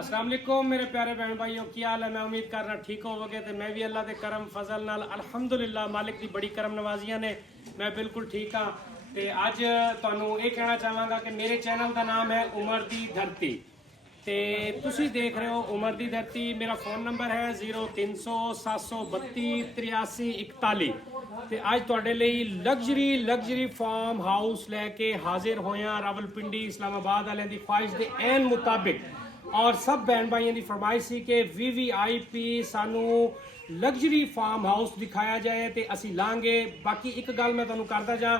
अस्सलाम वालेकुम मेरे प्यारे बहन भाइयों, की हाल है। मैं उम्मीद कर रहा ठीक होवोगे तो मैं भी अल्लाह के करम फजल नाल अल्हम्दुलिल्लाह मालिक की बड़ी करम नवाजियां ने मैं बिल्कुल ठीक हाँ। तो अज तुहानू ये कहना चाहांगा कि मेरे चैनल का नाम है उमर दी धरती। तो तुसी देख रहे हो उमर दी धरती। मेरा फ़ोन नंबर है 0300 732 83 41। तो अज तुहाडे लई लग्जरी फार्म हाउस लैके हाजिर होया रावलपिंडी इस्लामाबाद वाले की ख्वाहिश के एन मुताबिक। और सब बहन भाइयों की फरमाइश सी कि VVIP सानू लग्जरी फार्म हाउस दिखाया जाए तो असी लांगे। बाकी एक गल मैं तुहानू करदा जा,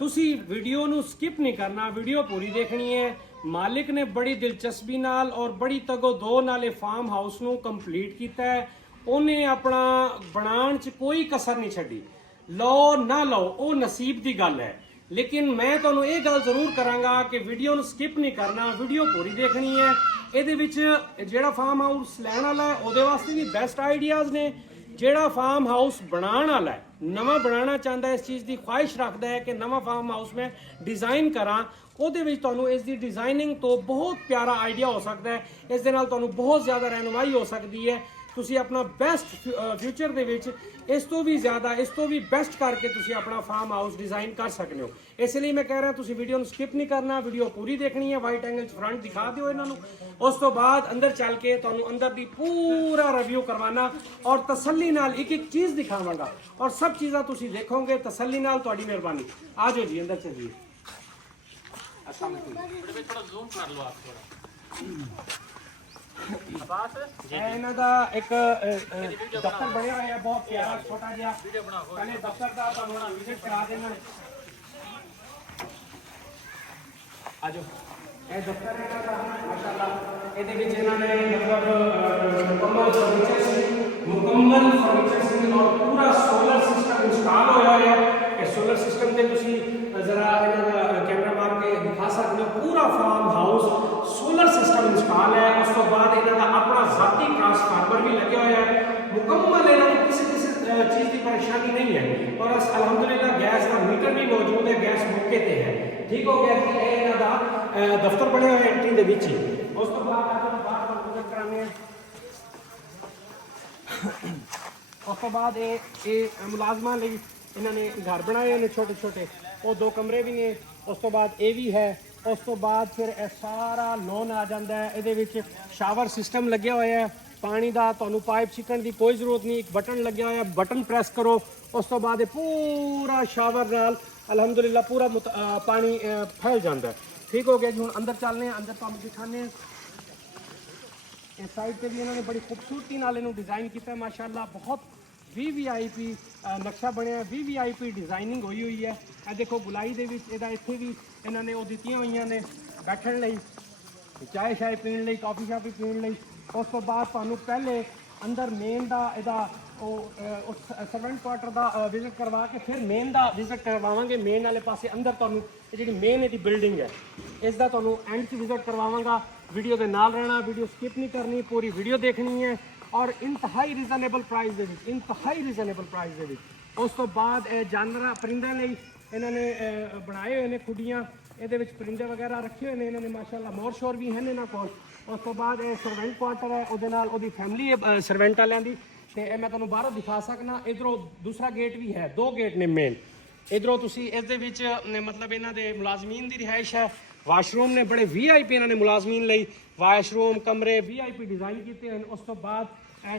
तुसी वीडियो नू स्किप नहीं करना, वीडियो पूरी देखनी है। मालिक ने बड़ी दिलचस्पी नाल और बड़ी तगो दो नाले फार्म हाउस नू कंप्लीट किया है। उन्हें अपना बनाने च कोई कसर नहीं छड़ी। लो ना लो वो नसीब की गल है, लेकिन मैं तुहानू ये गल जरूर करांगा कि वीडियो नू स्किप नहीं करना, वीडियो पूरी देखनी है। ਇਹਦੇ ਵਿੱਚ ਜਿਹੜਾ ਫਾਰਮ ਹਾਊਸ ਲੈਣ ਵਾਲਾ ਹੈ ਉਹਦੇ ਵਾਸਤੇ ਵੀ ਬੈਸਟ ਆਈਡੀਆਜ਼ ਨੇ। ਜਿਹੜਾ ਫਾਰਮ ਹਾਊਸ ਬਣਾਉਣ ਵਾਲਾ ਹੈ, ਨਵਾਂ ਬਣਾਉਣਾ ਚਾਹੁੰਦਾ, ਇਸ ਚੀਜ਼ ਦੀ ਖੁਆਇਸ਼ ਰੱਖਦਾ ਹੈ ਕਿ ਨਵਾਂ ਫਾਰਮ ਹਾਊਸ ਮੈਂ ਡਿਜ਼ਾਈਨ ਕਰਾਂ, ਉਹਦੇ ਵਿੱਚ ਤੁਹਾਨੂੰ ਇਸ ਦੀ ਡਿਜ਼ਾਈਨਿੰਗ ਤੋਂ ਬਹੁਤ ਪਿਆਰਾ ਆਈਡੀਆ ਹੋ ਸਕਦਾ ਹੈ। ਇਸ ਦੇ ਨਾਲ ਤੁਹਾਨੂੰ ਬਹੁਤ ਜ਼ਿਆਦਾ ਰਹਿਨੁਮਾਈ ਹੋ ਸਕਦੀ ਹੈ। ਤੁਸੀਂ ਆਪਣਾ ਬੈਸਟ ਫਿਊਚਰ ਦੇ ਵਿੱਚ ਇਸ ਤੋਂ ਵੀ ਜ਼ਿਆਦਾ, ਇਸ ਤੋਂ ਵੀ ਬੈਸਟ ਕਰਕੇ ਤੁਸੀਂ ਆਪਣਾ ਫਾਰਮ ਹਾਊਸ ਡਿਜ਼ਾਈਨ ਕਰ ਸਕਦੇ ਹੋ। ਇਸ ਲਈ ਮੈਂ ਕਹਿ ਰਿਹਾ ਤੁਸੀਂ ਵੀਡੀਓ ਨੂੰ ਸਕਿਪ ਨਹੀਂ ਕਰਨਾ, ਵੀਡੀਓ ਪੂਰੀ ਦੇਖਣੀ ਹੈ। ਵਾਈਟ ਐਂਗਲ 'ਚ ਫਰੰਟ ਦਿਖਾ ਦਿਓ ਇਹਨਾਂ ਨੂੰ। ਉਸ ਤੋਂ ਬਾਅਦ ਅੰਦਰ ਚੱਲ ਕੇ ਤੁਹਾਨੂੰ ਅੰਦਰ ਦੀ ਪੂਰਾ ਰਿਵਿਊ ਕਰਵਾਉਣਾ ਔਰ ਤਸੱਲੀ ਨਾਲ ਇੱਕ ਇੱਕ ਚੀਜ਼ ਦਿਖਾਵਾਂਗਾ ਔਰ ਸਭ ਚੀਜ਼ਾਂ ਤੁਸੀਂ ਦੇਖੋਗੇ ਤਸੱਲੀ ਨਾਲ। ਤੁਹਾਡੀ ਮਿਹਰਬਾਨੀ। ਆ ਜਾਓ ਜੀ ਅੰਦਰ ਚੱਲੀਏ। अस्सलाम वालेकुम। थोड़ा जूम कर लो आप थोड़ा। ਇਹਨਾਂ ਦਾ ਇੱਕ ਦਫ਼ਤਰ ਬਣਿਆ ਹੋਇਆ ਬਹੁਤ ਪਿਆਰਾ ਛੋਟਾ ਜਿਹਾ। ਪਹਿਲੇ ਦਫ਼ਤਰ ਦਾ ਤੁਹਾਨੂੰ ਵਿਜ਼ਿਟ ਕਰਾ ਦੇਣਾ। ਆਜੋ ਇਹ ਦਫ਼ਤਰ ਇਹਨਾਂ ਦਾ ਮਾਸ਼ਾਅੱਲਾ। ਇਹਦੇ ਵਿੱਚ ਇਹਨਾਂ ਨੇ ਮਤਲਬ ਮੁਕੰਮਲ ਫਰਨੀਚਰ ਸੀ ਔਰ ਪੂਰਾ ਸੋਲਰ ਸਿਸਟਮ ਇੰਸਟਾਲ ਹੋਇਆ ਹੈ। ਇਹ ਸੋਲਰ ਸਿਸਟਮ ਤੇ ਤੁਸੀਂ ਜ਼ਰਾ ਇਹਨਾਂ ਦਾ ਕੈਮਰਾ ਮਾਰ ਕੇ ਦਿਖਾ ਸਕਦੇ ਹੋ। ਪੂਰਾ farm house solar system install है। उस तो बाद इन्होंने अपना जाती ट्रांसफार्मर भी लगे हुए हैं। मुकम्मल इन्होंने किसी चीज़ की परेशानी नहीं है। और अलहमदुलिल्लाह गैस का मीटर भी मौजूद है, गैस मौके पर है। ठीक हो गया जी। ये इन्हों दफ्तर बने हुए एंट्री के विच। उस तो बाद बाहर विजिट कराने। उस तो बाद ये मुलाजमान लिए इन्होंने घर बनाए हैं छोटे छोटे, वो 2 कमरे भी ने। उस तो बाद ये भी है। उस तो बाद फिर सारा लोन आ जाता है। ये शावर सिस्टम लगे हुए है, पानी का तुहानू पाइप छिकन की कोई जरूरत नहीं। एक बटन लगे हुआ है, बटन प्रेस करो, उस तो बाद पूरा शावर नाल अलहमदुलिल्लाह पूरा पानी फैल जाता है। ठीक हो गया जी। हम अंदर चलने, अंदर तुहानू दिखाने। इस साइड पर भी इन्होंने बड़ी खूबसूरती नाल इन्हू डिज़ाइन किया माशाअल्लाह। बहुत VVIP नक्शा बनया, VVIP डिज़ाइनिंग हुई है। ये देखो गुलाई दे विच इहदा इत्थे भी इन्होंने वो दित्तियां हुई ने बैठण लई, चाय शाय पीण लई, कॉफ़ी शाफी पीण लई। उस तो बाद तुहानू पहले अंदर मेन दा इहदा सर्वेंट क्वार्टर का विजिट करवा के फिर मेन का विजिट करवावांगे। मेन वाले पासे अंदर तुहानू जिहड़ी मेन इहदी बिल्डिंग है इसका तुहानू एंड च विजिट करवावांगा। वीडियो के नाल रहना, वीडियो स्किप नहीं करनी, पूरी वीडियो देखनी है। और इंतहाई रिजनेबल प्राइस दे विच, इंतहाई रिजनेबल प्राइस दे विच। उस तो बाद जानवर परिंदे लई इन्होंने बनाए हुए हैं खुडियाँ। ये परिंदे वगैरह रखे हुए हैं इन्होंने माशाअल्लाह। मोर शोर भी हैं इन्होंने कोल। उस तो बाद सर्वेंट क्वार्टर है, वो नाल ओदी फैमिली है सर्वेंट वालों की। तो मैं तुहानू बाहरों दिखा सकना। इधरों दूसरा गेट भी है, 2 गेट ने मेन। इधरों तुसी इस मतलब इन्हों के मुलाजमीन की रिहाइश है। वाशरूम ने बड़े VIP इन्होंने मुलाजमीन लई वाशरूम कमरे VIP डिज़ाइन किए हैं। उस तो बाद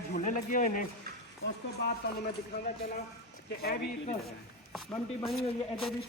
झूले लगे हुए हैं। उस तो बाद तुहानू मैं दिखाना चला कि यह भी एक मंटी बनी हुई है। ये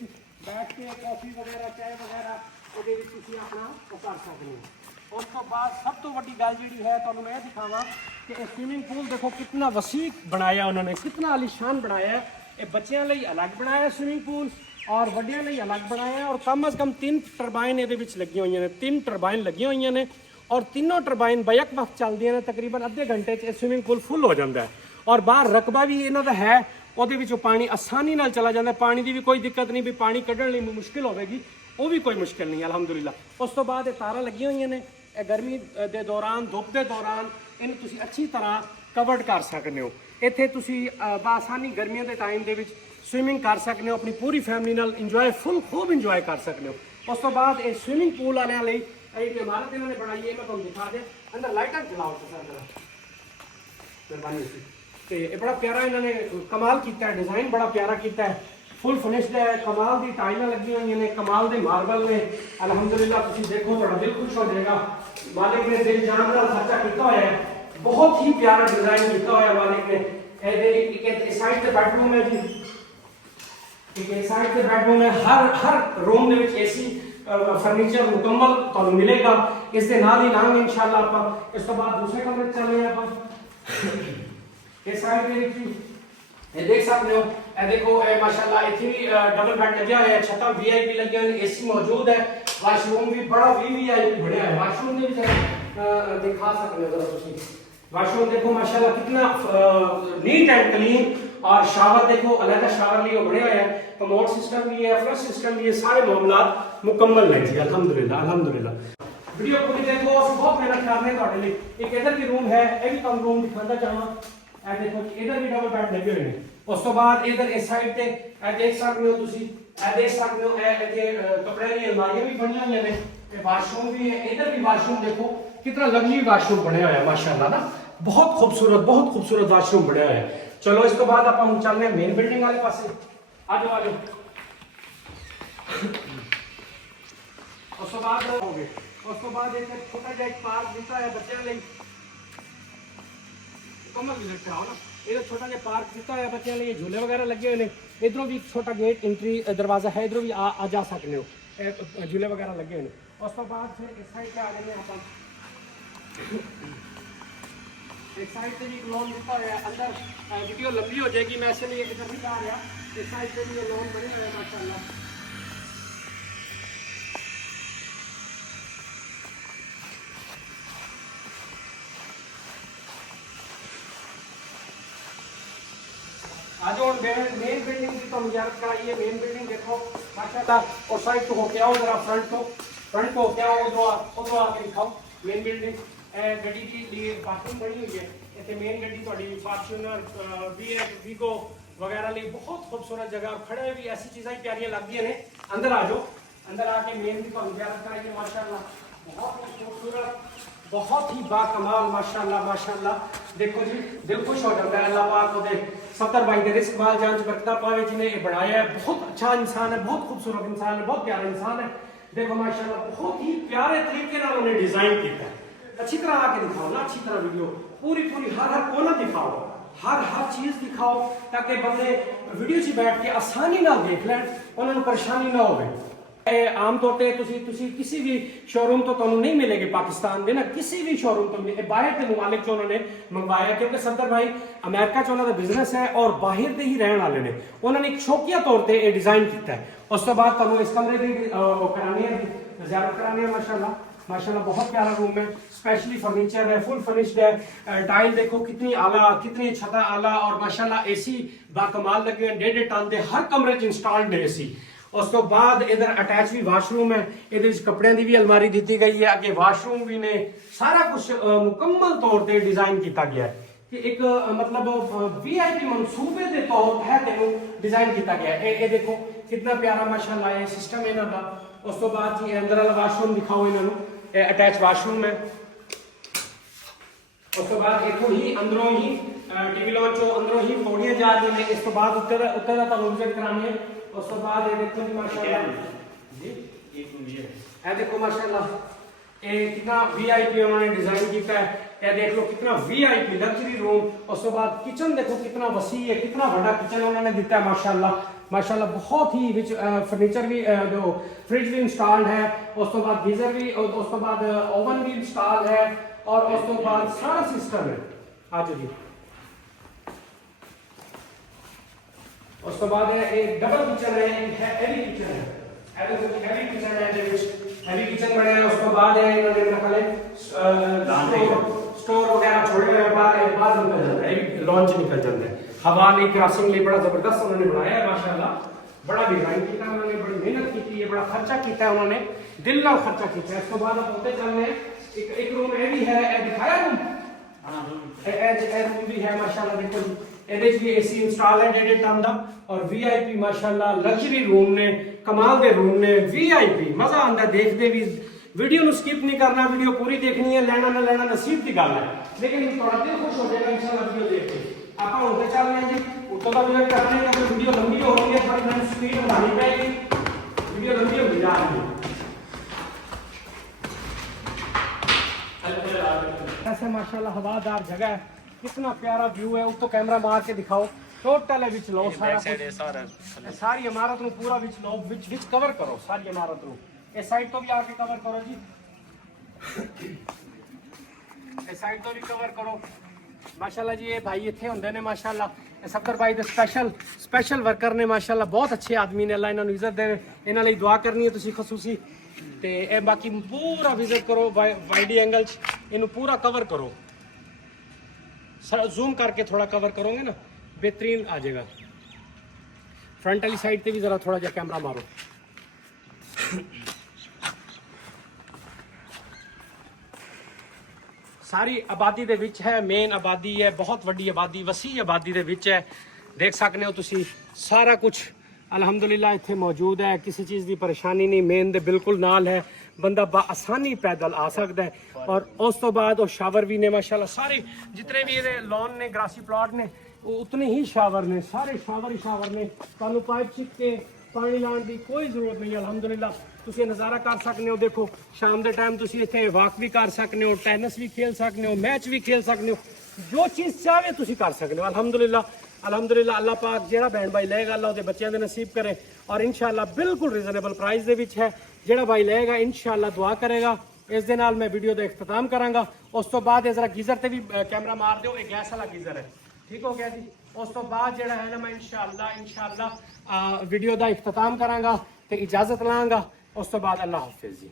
बैठ के कॉफ़ी वगैरह चाय वगैरह वो अपना वो कर सकते हो। उस तो बाद सब तो वड्डी गल जी है तुहानू मैं दिखावा कि स्विमिंग पूल देखो कितना वसी बनाया उन्होंने, कितना आलीशान बनाया है। ये बच्चों लिए अलग बनाया स्विमिंग पूल और वड्डियां लिए अलग बनाया। और कम अज़ कम 3 टरबाइन ये लगी हुई ने, 3 टरबाइन लगी हुई ने और तीनों टरबाइन बैक वक्त चलदियां ने। तकरीबन अद्धे घंटे स्विमिंग पूल फुल हो जाता है। और बाहर रकबा भी इन्हों का है, वो पानी आसानी नाल चला जाता है। पानी की भी कोई दिक्कत नहीं भी पानी कढ़ने लिए मुश्किल होगी, वो भी कोई मुश्किल नहीं अलहमदुलिल्लाह। उस तो बाद तारा लगी हुई ने। गर्मी के दौरान धुप के दौरान इन तुसी अच्छी तरह कवर्ड कर सकते हो। इत्थे तुसी बासानी गर्मियों के टाइम के स्विमिंग कर सकते हो, अपनी पूरी फैमिली नाल इंजॉय फुल खूब इंजॉय कर सकते हो। उस तो बाद स्विमिंग पूल वाले एक इमारत इन्होंने बनाई है, मैं तुहानू दिखा दे। ਅੰਦਰ ਲਾਈਟਾਂ ਚਲਾਓ ਤੁਸੀਂ ਅੰਦਰ ਮਿਹਰਬਾਨੀ ਸੀ ਤੇ ਇਹ ਬੜਾ ਪਿਆਰਾ ਇਹਨਾਂ ਨੇ ਕਮਾਲ ਕੀਤਾ ਹੈ ਡਿਜ਼ਾਈਨ ਬੜਾ ਪਿਆਰਾ ਕੀਤਾ ਹੈ ਫੁੱਲ ਫਿਨਿਸ਼ਡ ਹੈ ਕਮਾਲ ਦੀ ਟਾਈਲਾਂ ਲੱਗੀਆਂ ਹੋਈਆਂ ਨੇ ਕਮਾਲ ਦੇ ਮਾਰਬਲ ਨੇ ਅਲਹਮਦੁਲਿਲਾ ਤੁਸੀਂ ਦੇਖੋ ਤੁਹਾਡਾ ਦਿਲ ਖੁਸ਼ ਹੋ ਜਾਏਗਾ ਮਾਲਿਕ ਨੇ ਦਿਲ ਜਾਨ ਨਾਲ ਖਰਚਾ ਕੀਤਾ ਹੋਇਆ ਹੈ ਬਹੁਤ ਹੀ ਪਿਆਰਾ ਡਿਜ਼ਾਈਨ ਕੀਤਾ ਹੋਇਆ ਮਾਲਿਕ ਨੇ ਇਹਦੇ ਇੱਕ ਸਾਈਡ ਤੇ ਬੈਡਰੂਮ ਹੈ ਜੀ ਇੱਕ ਸਾਈਡ ਤੇ ਬੈਡਰੂਮ ਹੈ ਹਰ ਰੂਮ ਦੇ ਵਿੱਚ ਏਸੀ फर्नीचर मुकम्मल तो मिलेगा इस दे नाल ही लांगे इंशाल्लाह आप इस तो बाद दूसरे कमरे चलने आप ये साइड पे ये देख सकते हो ये देखो ये माशाल्लाह इथे भी डबल बेड लगे हुए हैं छता वीआईपी लगे हुए हैं एसी मौजूद है वाशरूम भी बड़ा वीवीआईपी बढ़िया है वाशरूम भी दिखा सकते हो जरा तुम वाशरूम देखो माशाल्लाह कितना नीट एंड क्लीन और शावर देखो अलग शावर लिए बने हुए हैं कमोड सिस्टम भी है फ्लश सिस्टम भी है सारे मामलात मुकम्मल हैं जी अल्हम्दुलिल्लाह अल्हम्दुलिल्लाह वीडियो को भी देखो बहुत मेहनत कर रहे हैं ਤੁਹਾਡੇ ਲਈ एक इधर की रूम है ये भी कम रूम दिखाना चाहूंगा ਇਹ देखो इधर भी डबल बेड लगे हुए हैं ਉਸ ਤੋਂ ਬਾਅਦ इधर इस साइड ਤੇ ਇਹ ਦੇਖ ਸਕਦੇ ਹੋ ਤੁਸੀਂ ਇਹ ਦੇਖ ਸਕਦੇ ਹੋ ਇਹ कपड़े की अलमारियां भी बनी हुई हैं ये वाशरूम भी है इधर भी वाशरूम देखो कितना लग्जरी वाशरूम बने हुए हैं माशाल्लाह ना बहुत खूबसूरत वाशरूम बने हुए हैं चलो इस तो बाद आप हम चलने मेन बिल्डिंग वाले पासे आ जाओ उस तो बाद हो गए उस तो बाद एक छोटा जिहा पार्क दिता है बच्चों लिए कमल भी रखा हो ना ये छोटा जिहा पार्क दिता है बच्चों लिए झूले वगैरह लगे हुए हैं इधरों भी एक छोटा गेट एंट्री दरवाजा है इधरों भी आ जा सकते हो झूले वगैरह लगे हुए हैं उस तो बाद फिर इस साइड पे आ जाने आप एक साइड से भी लॉन दिखा है अंदर वीडियो लंबी हो जाएगी मैं इसलिए इधर नहीं जा रहा इस साइड पे भी ये लॉन बने हुए हैं माशाल्लाह आज और मेन बिल्डिंग की तो मुजारत कराइए मेन बिल्डिंग देखो माशाल्लाह और साइड को होके आओ जरा फ्रंट को होके आओ उधर आके दिखाओ मेन बिल्डिंग ਗੱਡੀ ਦੀ ਲਈ ਬਾਥਰੂਮ ਬਣੀ ਹੋਈ ਹੈ ਇੱਥੇ ਮੇਨ ਗੱਡੀ ਤੁਹਾਡੀ ਫਾਰਚੂਨਰ ਵੀਗੋ ਵਗੈਰਾ ਲਈ ਬਹੁਤ ਖੂਬਸੂਰਤ ਜਗ੍ਹਾ ਖੜੇ ਹੋਏ ਵੀ ਐਸੀ ਚੀਜ਼ਾਂ ਹੀ ਪਿਆਰੀਆਂ ਲੱਗਦੀਆਂ ਨੇ ਅੰਦਰ ਆ ਜਾਓ ਅੰਦਰ ਆ ਕੇ ਮੇਨ ਵੀ ਤੁਹਾਨੂੰ ਜ਼ਿਆਰਤ ਕਰਾਈਏ ਮਾਸ਼ਾਅੱਲਾ ਬਹੁਤ ਖੂਬਸੂਰਤ ਬਹੁਤ ਹੀ ਬਾਕਮਾਲ ਮਾਸ਼ਾਅੱਲਾ ਦੇਖੋ ਜੀ ਦਿਲ ਖੁਸ਼ ਹੋ ਜਾਂਦਾ ਹੈ ਅੱਲਾਹ ਪਾਕ ਉਹਦੇ 70 ਬਾਈ ਦੇ ਰਿਜ਼ਕ ਮਾਲ ਜਾਨ ਚ ਬਰਕਤਾਂ ਪਾਵੇ ਜਿਹਨੇ ਇਹ ਬਣਾਇਆ ਹੈ बहुत अच्छा इंसान है बहुत खूबसूरत इंसान है बहुत प्यारा इंसान है देखो माशाअल्लाह बहुत ही प्यारे तरीके ਨਾਲ ਉਹਨੇ डिजाइन ਕੀਤਾ है अच्छी तरह आके दिखाओ ना अच्छी तरह वीडियो पूरी हर कोना दिखाओ हर चीज दिखाओ ताकि बंदे वीडियो च बैठ के आसानी नाल देख लैन उन्होंने परेशानी ना होवे आम तौर पे तुसी किसी भी शोरूम तो तुहानू नहीं मिलेगी पाकिस्तान दे ना किसी भी शोरूम तो बाहर के मुमालिक चो उन्होंने मंगवाया क्योंकि सदर भाई अमेरिका च उन्होंने बिजनेस है और बाहर दे ही रहने वाले ने उन्होंने एक शौकिया तौर पर यह डिजाइन किया है उस तो बाद तुहानू इस कमरे की करानी है ज़ियारत करानी है माशाल्लाह बहुत प्यारा रूम है स्पेशली फर्नीचर है फुल फर्निश्ड है टाइल देखो कितनी आला कितनी छता आला और माशाल्लाह एसी बाकमाल लगे हैं 1.5 टन के हर कमरे च इंस्टॉल्ड है एसी उस तो बाद इधर अटैच भी वाशरूम है ये कपड़े की भी अलमारी दी गई है अगे वाशरूम भी ने सारा कुछ मुकम्मल तौर पर डिजाइन किया गया है कि एक मतलब वीआईपी मनसूबे के तौर पर डिजाइन किया गया है ये देखो कितना प्यारा माशाल्लाह ये सिस्टम है इन्हों का उस तो बाद जी अंदर वाला वाशरूम दिखाओ इन्हों अटैच वाशरूम है उस तो बाद इथों ही अंदरों ही टीवी लॉन्च चो अंदरों ही पौड़ियां जा रही हैं इस तो बाद उत्तर का विजिट करानी है उस तो बाद ये देखो जी माशाल्लाह जी ये देखो माशाल्लाह ये कितना वीआईपी उन्होंने डिजाइन किया है ये देख लो कितना वीआईपी लग्जरी रूम उस तो बाद किचन देखो कितना वसी है कितना बड़ा किचन उन्होंने दिता है माशाल्लाह बहुत ही विच फर्नीचर भी जो फ्रिज भी इंस्टॉल्ड है उस तो बाद गीजर भी उस तो बाद ओवन भी इंस्टॉल है और उस तो बाद सारा सिस्टम है आज जी उस तो बाद एक डबल किचन है एक हैवी किचन है हैवी किचन है हैवी किचन बने उस तो बाद है इन्होंने रखले स्टोर वगैरह छोड़े हुए बाद निकल जाता है लॉन्च निकल जाता है हवा ने क्रॉसिंग लिए बड़ा जबरदस्त उन्होंने बनाया है माशाल्लाह बड़ा डिजाइन किया उन्होंने बड़ी मेहनत की है बड़ा खर्चा किया है उन्होंने दिल नाल खर्चा किया है। इस तो बाद आप होते चल रहे एक रूम ये भी है दिखाया रूम रूम भी है माशाल्लाह देखो जी भी एसी इंस्टॉल है 1.5 टन का और वीआईपी माशाल्लाह लग्जरी रूम ने कमाल दे रूम ने वीआईपी मजा आंदा देखते भी वीडियो ਨੂੰ ਸਕਿਪ ਨਹੀਂ ਕਰਨਾ, ਵੀਡੀਓ ਪੂਰੀ ਦੇਖਣੀ ਹੈ। ਲੈਣਾ ਨਾ ਲੈਣਾ ਨਸੀਬ ਦੀ ਗੱਲ ਹੈ, ਲੇਕਿਨ ਤੁਹਾਡਾ ਦਿਲ ਖੁਸ਼ ਹੋ ਜਾਏਗਾ ਇਨਸ਼ਾਅੱਲਾ ਵੀਡੀਓ ਦੇਖ ਕੇ। ਆਪਾਂ ਹੁਣ ਤੇ ਚੱਲ ਰਹੇ ਹਾਂ ਜੀ ਉੱਤੋਂ ਦਾ ਵੀਡੀਓ ਕਰ ਰਹੇ ਹਾਂ ਕਿਉਂਕਿ ਵੀਡੀਓ ਲੰਬੀ ਹੋ ਰਹੀ ਹੈ, ਥੋੜੀ ਮੈਨੂੰ ਸਪੀਡ ਵਧਾਣੀ ਪਏਗੀ, ਵੀਡੀਓ लंबी होती जा रही है। ऐसे माशाल्लाह हवादार जगह है, कितना प्यारा व्यू है। ऊपर कैमरा मार के दिखाओ, टोटल है विच लो सारा सारी इमारत नु पूरा विच लो, विच कवर करो सारी इमारत नु। इस साइड तो भी आके कवर करो जी, इस साइड तो भी कवर करो माशाल्लाह जी। ये भाई इत्थे हुंदे ने माशाल्लाह, सफदर भाई दे स्पैशल वर्कर ने माशाल्लाह, बहुत अच्छे आदमी ने, अल्लाह इन्हां नूं इज्जत देवे। इन्हां लई दुआ करनी है तुसीं खसूसी ते ए बाकी पूरा विजिट करो वाइडी एंगल च इन्हू पूरा कवर करो, जूम करके थोड़ा कवर करोगे ना बेहतरीन आ जाएगा। फ्रंट वाली साइड पे भी जरा थोड़ा जा कैमरा मारो। सारी आबादी दे विच है, मेन आबादी है, बहुत वड्डी आबादी, वसी आबादी दे विच है। देख सकते हो तुसी सारा कुछ अलहमदुलिल्लाह इत्थे मौजूद है, किसी चीज़ की परेशानी नहीं। मेन दे बिल्कुल नाल है, बंदा आसानी पैदल आ सकता है। और उस तो बाद शावर भी ने माशाल्लाह, सारे जितने भी ये लॉन ने, ग्रासी प्लॉट ने, उतने ही शावर ने, सारे शावर ही शावर ने। तुहानू पाइप छिक के पानी लाने की कोई जरूरत नहीं। अलहमदुलिल्लाह तुसी नज़ारा कर सकते हो। देखो शाम के टाइम तुसी इत्थे वॉक भी कर सकते हो, टेनिस भी खेल सकते हो, मैच भी खेल सकते हो, जो चीज़ चाहे तुसी कर सकते हो। अलहमदुलिल्लाह अल्लाह पाक जेड़ा बहन भाई लेगा अल्लाह उहदे बच्चों दे नसीब करे। और इंशाअल्लाह बिल्कुल रीजनेबल प्राइस दे विच है। जेड़ा भाई लेगा इंशाअल्लाह दुआ करेगा। इस दे नाल मैं वीडियो का इख्तिताम करांगा। उस तो बाद जरा गीज़र ते भी कैमरा मार दो, एक गैस वाला गीज़र है, ठीक हो गया जी। उस तो बाद जेड़ा है ना मैं इंशाअल्लाह वीडियो का इख्तिताम करांगा ते इजाज़त लांगा। उस तो बाद अल्लाह हाफिज़ जी।